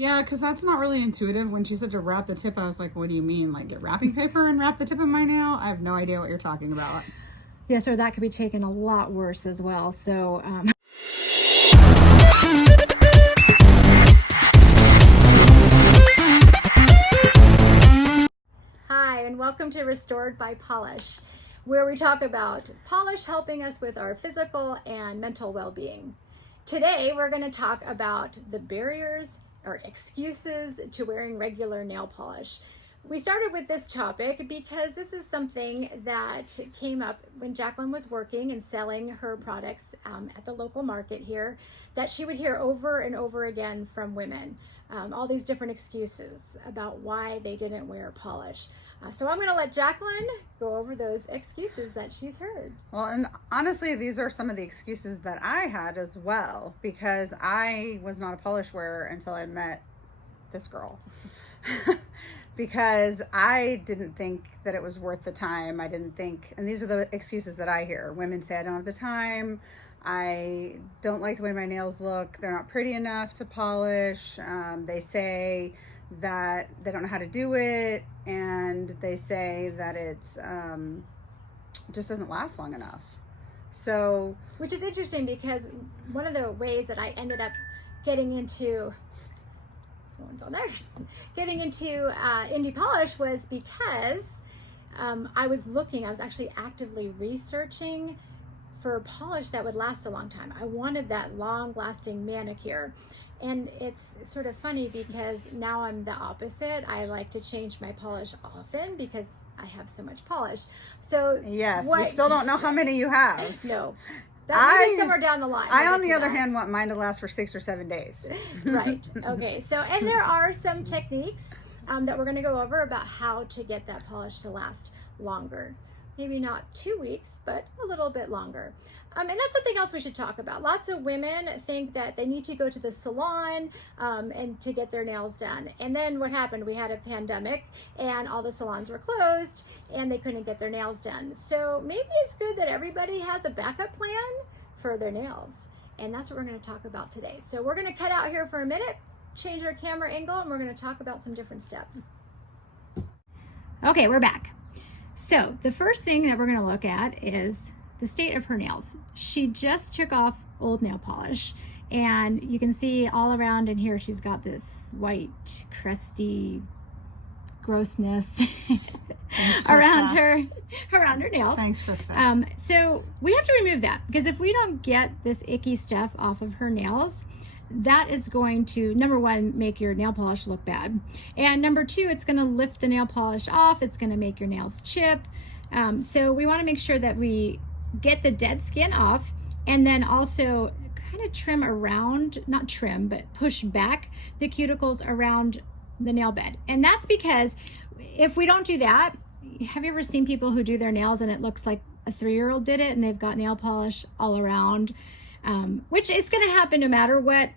Yeah, because that's not really intuitive. When she said to wrap the tip, I was like, what do you mean? Like get wrapping paper and wrap the tip of my nail? I have no idea what you're talking about. Yes, or that could be taken a lot worse as well. So, Hi, and welcome to Restored by Polish, where we talk about polish helping us with our physical and mental well-being. Today, we're going to talk about the barriers or excuses to wearing regular nail polish. We started with this topic because this is something that came up when Jacqueline was working and selling her products at the local market here, that she would hear over and over again from women. All these different excuses about why they didn't wear polish. So I'm going to let Jacqueline go over those excuses that she's heard. Well, and honestly, these are some of the excuses that I had as well, because I was not a polish wearer until I met this girl. Because I didn't think that it was worth the time. I didn't think, and these are the excuses that I hear. Women say, I don't have the time. I don't like the way my nails look. They're not pretty enough to polish. They say that they don't know how to do it. And they say that it's just doesn't last long enough. So, which is interesting because one of the ways that I ended up getting into indie polish was because I was actually actively researching for polish that would last a long time. I wanted that long-lasting manicure. And it's sort of funny because now I'm the opposite. I like to change my polish often because I have so much polish. So yes, we still don't know how many you have. No. That may be somewhere down the line. I, on the other hand, want mine to last for 6 or 7 days. Right. Okay. So, and there are some techniques that we're going to go over about how to get that polish to last longer. Maybe not 2 weeks, but a little bit longer. And that's something else we should talk about. Lots of women think that they need to go to the salon and to get their nails done. And then what happened? We had a pandemic and all the salons were closed and they couldn't get their nails done. So maybe it's good that everybody has a backup plan for their nails. And that's what we're going to talk about today. So we're going to cut out here for a minute, change our camera angle, and we're going to talk about some different steps. Okay, we're back. So the first thing that we're going to look at is the state of her nails. She just took off old nail polish, and you can see all around in here she's got this white, crusty grossness around her nails. Thanks, Krista. So we have to remove that, because if we don't get this icky stuff off of her nails, that is going to, number one, make your nail polish look bad. And number two, it's going to lift the nail polish off. It's going to make your nails chip. So we want to make sure that we get the dead skin off, and then also kind of trim around, not trim, but push back the cuticles around the nail bed. And that's because if we don't do that, have you ever seen people who do their nails and it looks like a 3-year-old did it and they've got nail polish all around? Which is going to happen no matter what,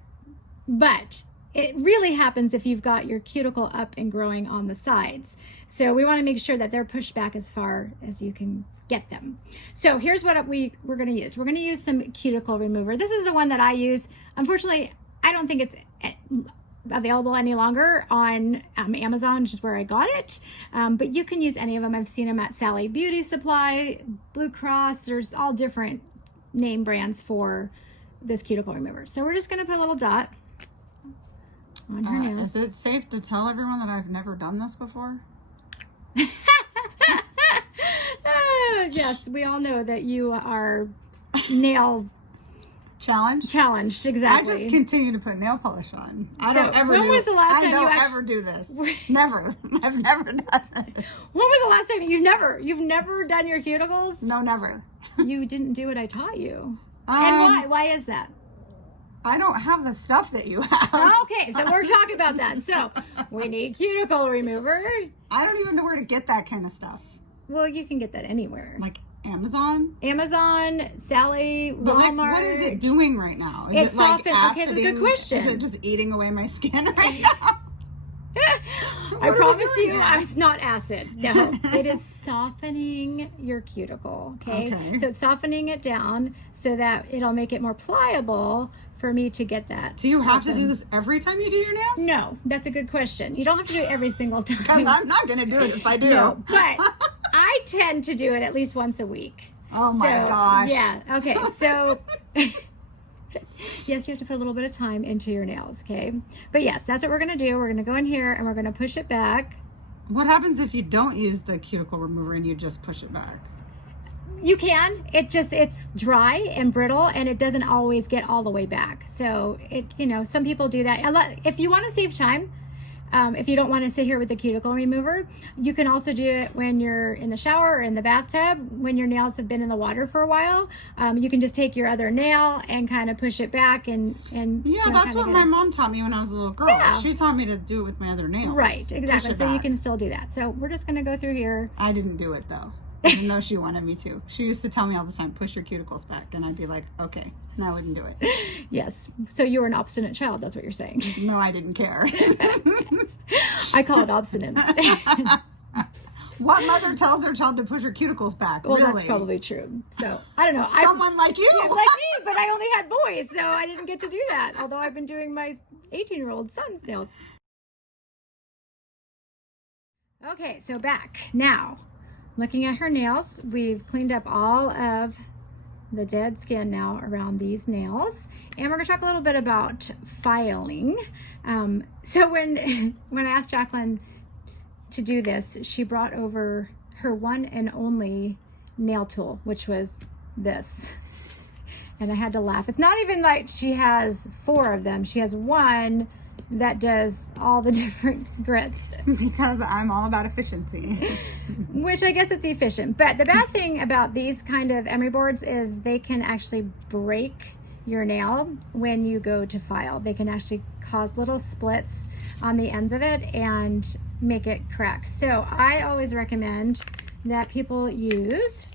but it really happens if you've got your cuticle up and growing on the sides. So we want to make sure that they're pushed back as far as you can get them. So here's what we're going to use. We're going to use some cuticle remover. This is the one that I use. Unfortunately, I don't think it's available any longer on Amazon, which is where I got it. But you can use any of them. I've seen them at Sally Beauty Supply, Blue Cross. There's all different name brands for this cuticle remover. So we're just going to put a little dot on her nails. Is it safe to tell everyone that I've never done this before? Yes, we all know that you are nail challenged. Exactly. I just continue to put nail polish on. I don't ever do this. Never. I've never done this. When was the last time you've never done your cuticles? No, never. You didn't do what I taught you. And why? Why is that? I don't have the stuff that you have. Okay, so we're talking about that. So we need cuticle remover. I don't even know where to get that kind of stuff. Well, you can get that anywhere. Like Amazon, Sally, but Walmart. Like, what is it doing right now? Is it like okay, that's a good question. Is it just eating away my skin right now? I What are we promise doing you, now? it's not acid. No, it is softening your cuticle. Okay? Okay. So it's softening it down so that it'll make it more pliable for me to get that. Do you have to do open. this every time you do your nails? No, that's a good question. You don't have to do it every single time. Because I'm not going to do it if I do. No, but I tend to do it at least once a week. Oh my So, gosh. Yeah. Okay. So, yes, you have to put a little bit of time into your nails. Okay. But yes, that's what we're going to do. We're going to go in here and we're going to push it back. What happens if you don't use the cuticle remover and you just push it back? You can. It's dry and brittle and it doesn't always get all the way back. So some people do that. If you want to save time, if you don't want to sit here with the cuticle remover, you can also do it when you're in the shower or in the bathtub, when your nails have been in the water for a while. You can just take your other nail and kind of push it back and Yeah, that's what my mom taught me when I was a little girl. Yeah. She taught me to do it with my other nails. Right, exactly. Push it So you back. can still do that. So we're just going to go through here. I didn't do it though, even though she wanted me to. She used to tell me all the time, push your cuticles back. And I'd be like, okay. And I wouldn't do it. Yes. So you were an obstinate child. That's what you're saying. No, I didn't care. I call it obstinance. What mother tells their child to push her cuticles back? Well, really? that's probably true. So I don't know. Someone like you. Yes, like me, but I only had boys, so I didn't get to do that. Although I've been doing my 18-year-old son's nails. Okay, so back now. Looking at her nails, we've cleaned up all of the dead skin now around these nails, and we're gonna talk a little bit about filing. So when I asked Jacqueline to do this, she brought over her one and only nail tool, which was this. And I had to laugh. It's not even like she has 4 of them. She has one that does all the different grits. Because I'm all about efficiency. Which I guess it's efficient. But the bad thing about these kind of emery boards is they can actually break your nail when you go to file. They can actually cause little splits on the ends of it and make it crack. So I always recommend that people use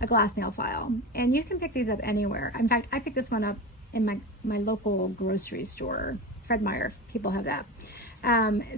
a glass nail file. And you can pick these up anywhere. In fact, I picked this one up in my local grocery store, Fred Meyer. People have that.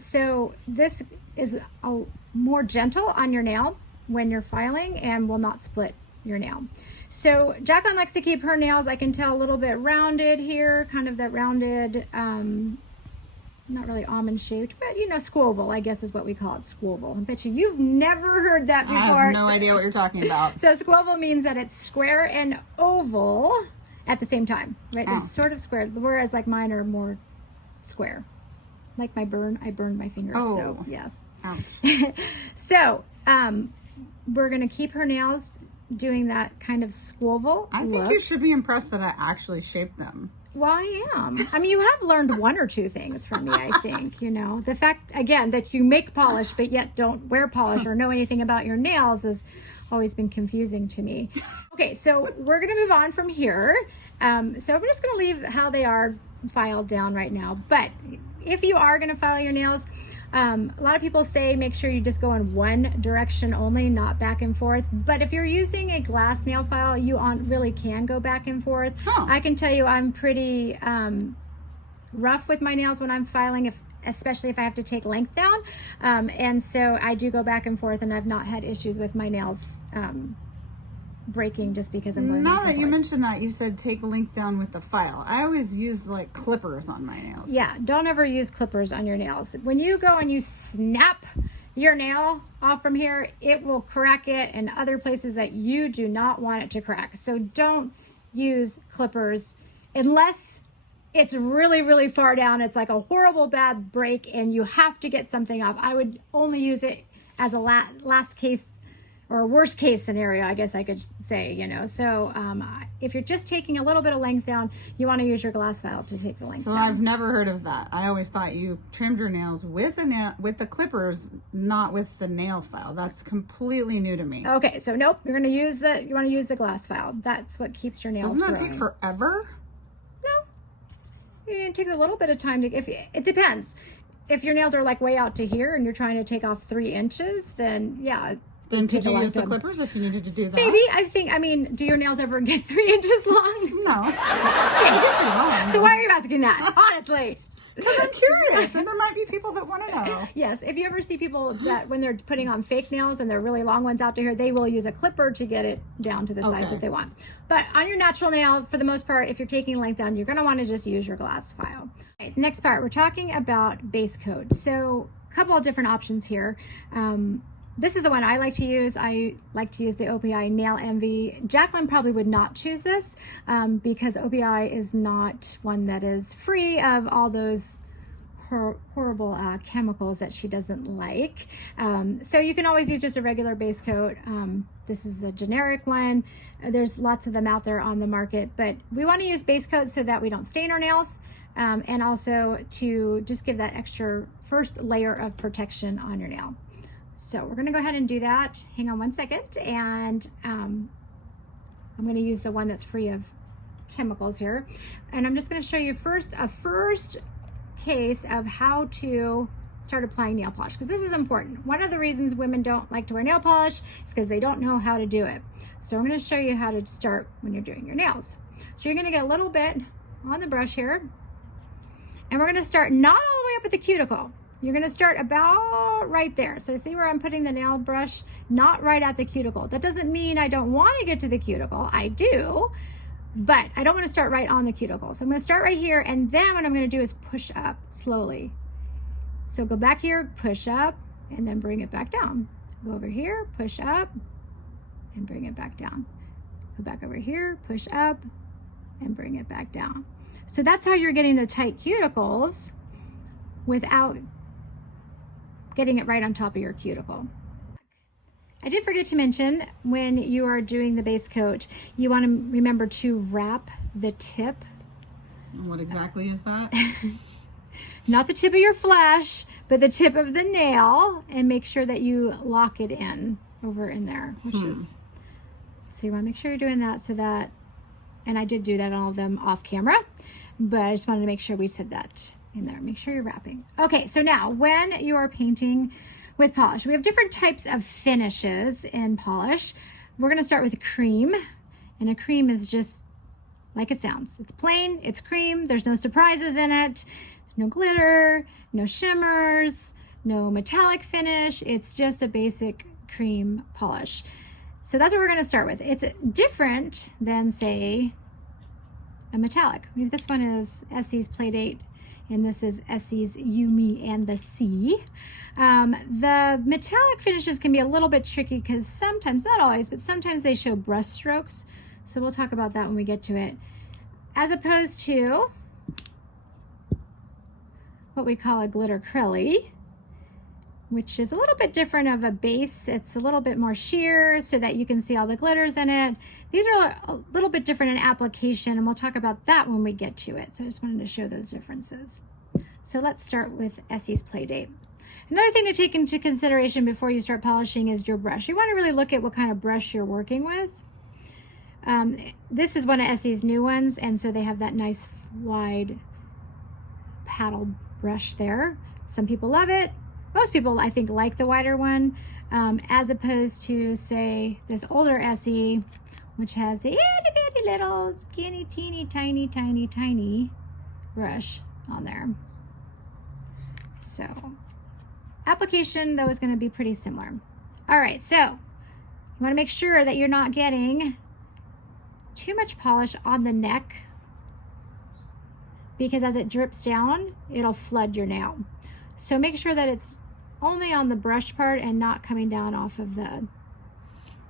So this is a more gentle on your nail when you're filing and will not split your nail. So Jacqueline likes to keep her nails, I can tell, a little bit rounded here, kind of that rounded, not really almond shaped, but squoval, I guess is what we call it, squoval. I bet you've never heard that before. I have no idea what you're talking about. So squoval means that it's square and oval at the same time, right? They're Oh. sort of square, whereas like mine are more square. Like I burned my fingers, so Oh. yes. Ouch. So we're gonna keep her nails doing that kind of squoval I think look. you should be impressed that I actually shaped them. Well, I am. I mean, you have learned 1 or 2 things from me, I think. The fact, again, that you make polish but yet don't wear polish or know anything about your nails has always been confusing to me. Okay, so we're going to move on from here. So we're just going to leave how they are filed down right now. But if you are going to file your nails, a lot of people say make sure you just go in one direction only, not back and forth. But if you're using a glass nail file, you really can go back and forth. Oh. I can tell you I'm pretty rough with my nails when I'm filing, especially if I have to take length down. And so I do go back and forth, and I've not had issues with my nails breaking just because I'm going Now back and that you forth. mentioned that, you said take length down with the file. I always use like clippers on my nails. Yeah, don't ever use clippers on your nails. When you go and you snap your nail off from here, it will crack it in other places that you do not want it to crack. So don't use clippers unless it's really, really far down. It's like a horrible bad break and you have to get something off. I would only use it as a last case or a worst case scenario, I guess I could say, So if you're just taking a little bit of length down, you want to use your glass file to take the length So down. I've never heard of that. I always thought you trimmed your nails with the clippers, not with the nail file. That's completely new to me. Okay, so nope, you want to use the glass file. That's what keeps your nails Doesn't that growing. take forever? No, it takes a little bit of time it depends. If your nails are like way out to here and you're trying to take off 3 inches, then yeah. Then take could a you long use the time. clippers if you needed to do that? Maybe. Do your nails ever get 3 inches long? No. They get pretty long. So why are you asking that? Honestly. Because I'm curious, and there might be people that want to know. Yes, if you ever see people that when they're putting on fake nails and they're really long ones out to here, they will use a clipper to get it down to the size that they want. But on your natural nail, for the most part, if you're taking length down, you're going to want to just use your glass file. Right, next part, we're talking about base coat. So a couple of different options here. This is the one I like to use. I like to use the OPI Nail Envy. Jacqueline probably would not choose this because OPI is not one that is free of all those horrible chemicals that she doesn't like. So you can always use just a regular base coat. This is a generic one. There's lots of them out there on the market, but we want to use base coat so that we don't stain our nails. And also to just give that extra first layer of protection on your nail. So we're going to go ahead and do that. Hang on one second. And I'm going to use the one that's free of chemicals here. And I'm just going to show you a first case of how to start applying nail polish, because this is important. One of the reasons women don't like to wear nail polish is because they don't know how to do it. So I'm going to show you how to start when you're doing your nails. So you're going to get a little bit on the brush here. And we're going to start not all the way up at the cuticle. You're going to start about right there. So see where I'm putting the nail brush? Not right at the cuticle. That doesn't mean I don't want to get to the cuticle. I do, but I don't want to start right on the cuticle. So I'm going to start right here, and then what I'm going to do is push up slowly. So go back here, push up, and then bring it back down. Go over here, push up, and bring it back down. Go back over here, push up, and bring it back down. So that's how you're getting the tight cuticles without getting it right on top of your cuticle. I did forget to mention, when you are doing the base coat, you want to remember to wrap the tip. What exactly is that? Not the tip of your flesh, but the tip of the nail, and make sure that you lock it in over in there, which is, so you want to make sure you're doing that so that, and I did do that on all of them off camera, but I just wanted to make sure we said that in there. Make sure you're wrapping. Okay, so now when you are painting with polish, we have different types of finishes in polish. We're going to start with a cream, and a cream is just like it sounds. It's plain, it's cream, there's no surprises in it, no glitter, no shimmers, no metallic finish. It's just a basic cream polish. So that's what we're going to start with. It's different than, say, a metallic. This one is Essie's Playdate, and this is Essie's You, Me, and the Sea. The metallic finishes can be a little bit tricky because sometimes, not always, but sometimes they show brush strokes. So we'll talk about that when we get to it. As opposed to what we call a glitter crilly, which is a little bit different of a base. It's a little bit more sheer so that you can see all the glitters in it. These are a little bit different in application, and we'll talk about that when we get to it. So I just wanted to show those differences. So let's start with Essie's Playdate. Another thing to take into consideration before you start polishing is your brush. You want to really look at what kind of brush you're working with. This is one of Essie's new ones, and so they have that nice wide paddle brush there. Some people love it. Most people, I think, like the wider one, as opposed to, say, this older Essie, which has a itty bitty little skinny, teeny, tiny, tiny, tiny brush on there. So, application, though, is going to be pretty similar. All right, so you want to make sure that you're not getting too much polish on the neck, because as it drips down, it'll flood your nail. So make sure that it's only on the brush part and not coming down off of the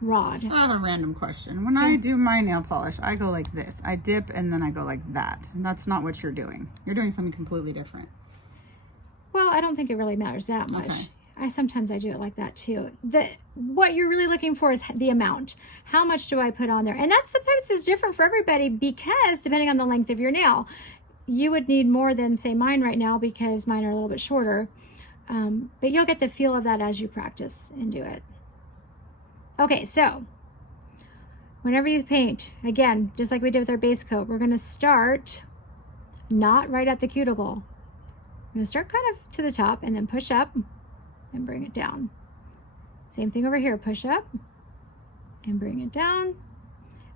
rod. So I have a random question. When I do my nail polish, I go like this. I dip and then I go like that. And that's not what you're doing. You're doing something completely different. Well, I don't think it really matters that much. Okay. Sometimes I do it like that too. What you're really looking for is the amount. How much do I put on there? And that sometimes is different for everybody, because depending on the length of your nail, you would need more than, say, mine right now, because mine are a little bit shorter. But you'll get the feel of that as you practice and do it. Okay, so whenever you paint, again, just like we did with our base coat, we're going to start not right at the cuticle. I'm going to start kind of to the top and then push up and bring it down. Same thing over here, push up and bring it down.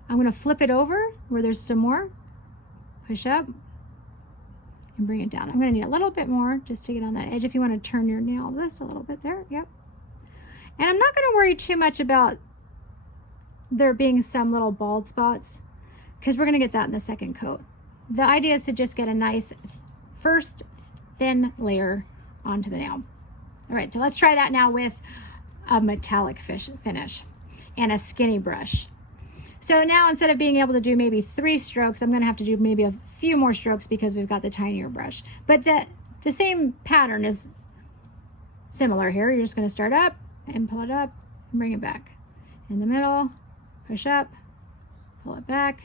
I'm going to flip it over where there's some more. Push up and bring it down. I'm going to need a little bit more just to get on that edge. If you want to turn your nail just a little bit there, yep. And I'm not going to worry too much about there being some little bald spots because we're going to get that in the second coat. The idea is to just get a nice first thin layer onto the nail. All right, so let's try that now with a metallic finish and a skinny brush. So now instead of being able to do maybe 3 strokes, I'm going to have to do maybe a few more strokes because we've got the tinier brush. But the same pattern is similar here. You're just going to start up and pull it up and bring it back. In the middle, push up, pull it back,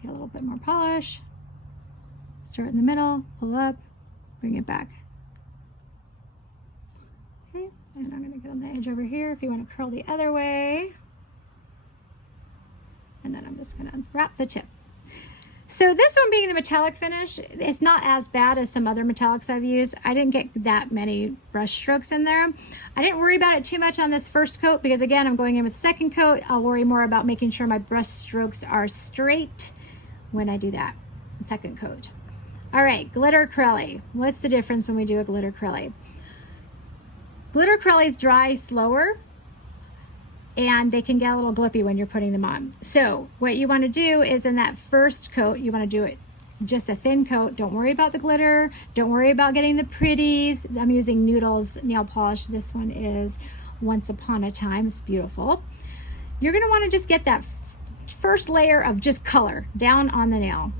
get a little bit more polish, start in the middle, pull up, bring it back. Okay, and I'm going to get on the edge over here if you want to curl the other way. And then I'm just going to wrap the tip. So this one being the metallic finish, it's not as bad as some other metallics I've used. I didn't get that many brush strokes in there. I didn't worry about it too much on this first coat because again, I'm going in with second coat. I'll worry more about making sure my brush strokes are straight when I do that second coat. All right, glitter acrylic. What's the difference when we do a glitter acrylic? Glitter acrylics dry slower, and they can get a little glippy when you're putting them on. So what you want to do is in that first coat, you want to do it just a thin coat. Don't worry about the glitter. Don't worry about getting the pretties. I'm using Noodles nail polish. This one is Once Upon a Time. It's beautiful. You're going to want to just get that first layer of just color down on the nail.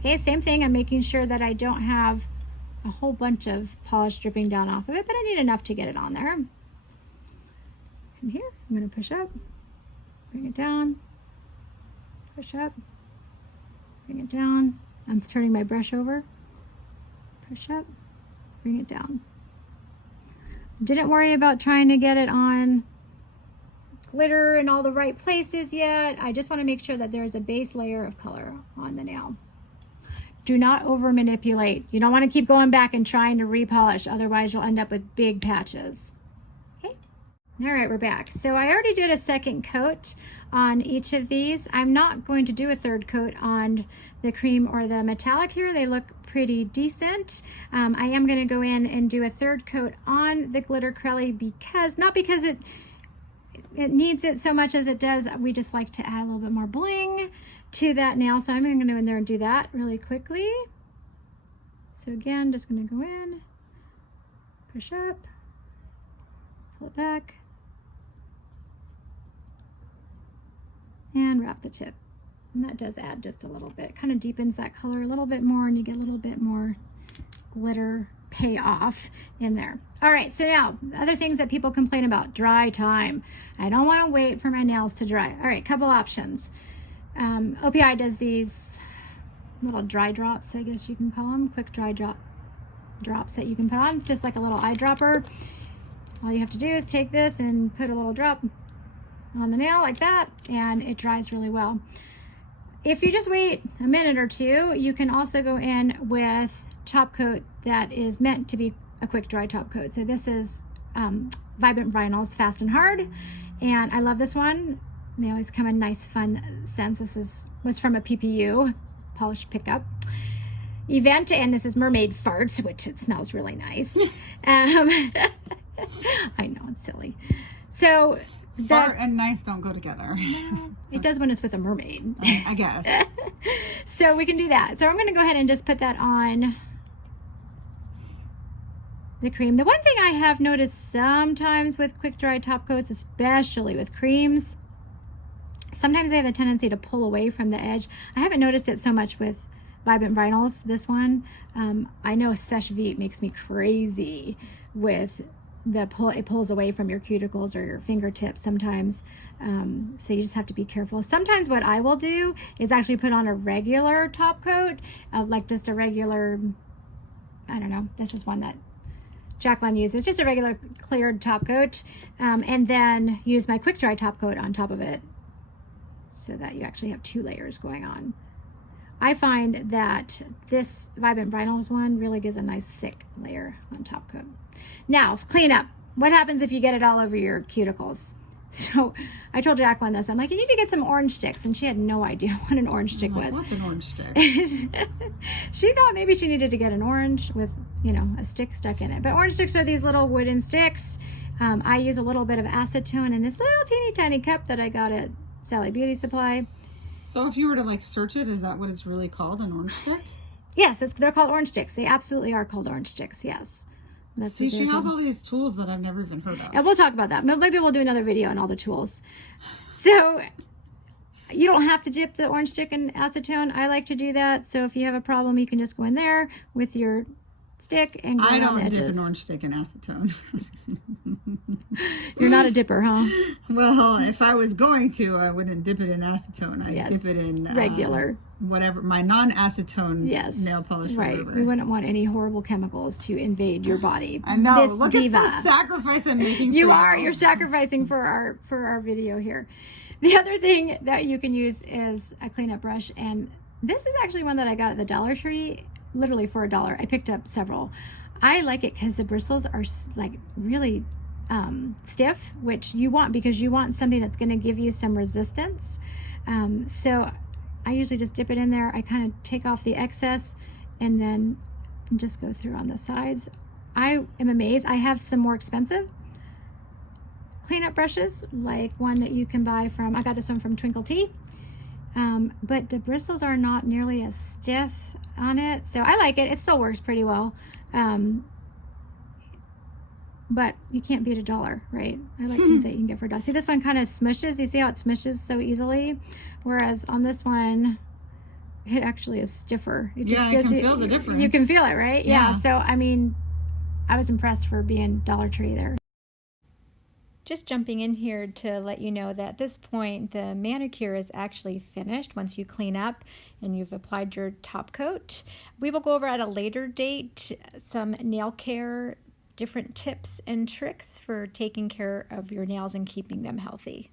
Okay, same thing. I'm making sure that I don't have a whole bunch of polish dripping down off of it, but I need enough to get it on there. And here, I'm going to push up, bring it down, push up, bring it down. I'm turning my brush over, push up, bring it down. Didn't worry about trying to get it on glitter in all the right places yet. I just want to make sure that there's a base layer of color on the nail. Do not over manipulate. You don't want to keep going back and trying to repolish, otherwise you'll end up with big patches. All right, we're back. So I already did a second coat on each of these. I'm not going to do a third coat on the cream or the metallic here. They look pretty decent. I am going to go in and do a third coat on the glitter acrylic because, not because it needs it so much as it does, we just like to add a little bit more bling to that nail. So I'm going to go in there and do that really quickly. So again, just going to go in, push up, pull it back, and wrap the tip. And that does add just a little bit. It kind of deepens that color a little bit more and you get a little bit more glitter payoff in there. All right, so now other things that people complain about: dry time. I don't want to wait for my nails to dry. All right, couple options. OPI does these little dry drops, I guess you can call them, quick dry drops that you can put on, just like a little eyedropper. All you have to do is take this and put a little drop on the nail like that, and it dries really well. If you just wait a minute or two, you can also go in with top coat that is meant to be a quick dry top coat. So this is Vibrant Vinyls Fast and Hard, and I love this one. They always come in nice fun scents. This was from a PPU, Polish Pickup event, and this is Mermaid Farts, which it smells really nice. I know, it's silly. So fart and nice don't go together. No, it does when it's with a mermaid. I guess. So we can do that. So I'm going to go ahead and just put that on the cream. The one thing I have noticed sometimes with quick dry top coats, especially with creams, sometimes they have the tendency to pull away from the edge. I haven't noticed it so much with Vibrant Vinyls, this one. I know Seche Vite makes me crazy with it pulls away from your cuticles or your fingertips sometimes. So you just have to be careful. Sometimes what I will do is actually put on a regular top coat, like just a regular, I don't know, this is one that Jacqueline uses, just a regular cleared top coat, and then use my quick dry top coat on top of it so that you actually have 2 layers going on. I find that this Vibrant Vinyls one really gives a nice thick layer on top coat. Now, clean up. What happens if you get it all over your cuticles? So I told Jacqueline this. I'm like, you need to get some orange sticks. And she had no idea what an orange stick was. What's an orange stick? She thought maybe she needed to get an orange with, you know, a stick stuck in it. But orange sticks are these little wooden sticks. I use a little bit of acetone in this little teeny tiny cup that I got at Sally Beauty Supply. So if you were to like search it, is that what it's really called, an orange stick? Yes, they're called orange sticks. They absolutely are called orange sticks, yes. That's See, what she they're has called. all these tools that I've never even heard of. And we'll talk about that. Maybe we'll do another video on all the tools. So you don't have to dip the orange stick in acetone. I like to do that. So if you have a problem, you can just go in there with your stick and go I around the don't dip edges. an orange stick in acetone. You're not a dipper, huh? Well, if I was going to, I wouldn't dip it in acetone. I'd Yes. dip it in Regular. whatever, my non-acetone Yes. nail polish. or Right. whatever. We wouldn't want any horrible chemicals to invade your body. I know. Miss Look Diva. at the sacrifice I'm making. You for are. You're sacrificing for our video here. The other thing that you can use is a cleanup brush, and this is actually one that I got at the Dollar Tree, literally for $1. I picked up several. I like it because the bristles are like really stiff, which you want because you want something that's going to give you some resistance. So I usually just dip it in there. I kind of take off the excess and then just go through on the sides. I am amazed. I have some more expensive cleanup brushes, like one that you can buy from, I got this one from Twinkle Tea, but the bristles are not nearly as stiff on it, so I like it. It still works pretty well, but you can't beat $1, right? I like things that you can get for $1. See, this one kind of smushes. You see how it smushes so easily, whereas on this one it actually is stiffer. It Yeah, I gives can you- feel the difference. You can feel it, right? Yeah. So I mean, I was impressed for being Dollar Tree there. Just jumping in here to let you know that at this point the manicure is actually finished once you clean up and you've applied your top coat. We will go over at a later date some nail care, different tips and tricks for taking care of your nails and keeping them healthy.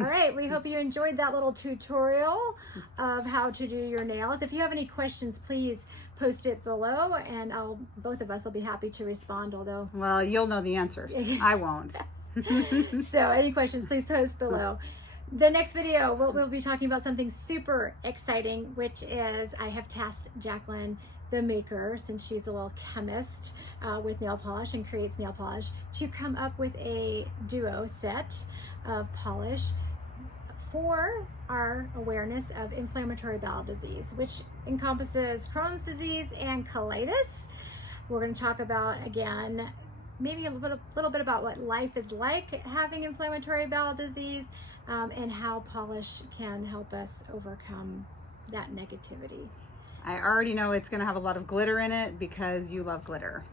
All right, we hope you enjoyed that little tutorial of how to do your nails. If you have any questions, please post it below and both of us will be happy to respond, although Well, you'll know the answers. I won't. so any questions, please post below. The next video, we'll be talking about something super exciting, which is I have tasked Jacqueline, the maker, since she's a little chemist with nail polish and creates nail polish, to come up with a duo set of polish for our awareness of inflammatory bowel disease, which encompasses Crohn's disease and colitis. We're going to talk about, again, maybe a little bit about what life is like having inflammatory bowel disease, and how polish can help us overcome that negativity. I already know it's going to have a lot of glitter in it because you love glitter.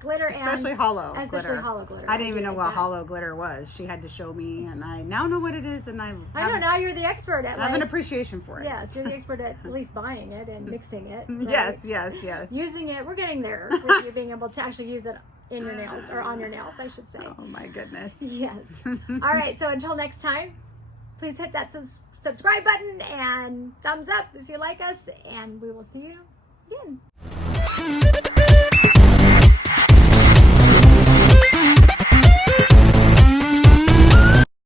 Glitter, Especially and hollow especially glitter. hollow glitter. I didn't even do know like what that. hollow glitter was. She had to show me, and I now know what it is, and I know, now you're the expert at I have an like, appreciation for it. yes, you're the expert at least buying it and mixing it. Yes, right? yes. Using it, we're getting there with you being able to actually use it in your nails, or on your nails, I should say. Oh my goodness. Yes. All right, so until next time, please hit that subscribe button and thumbs up if you like us, and we will see you again.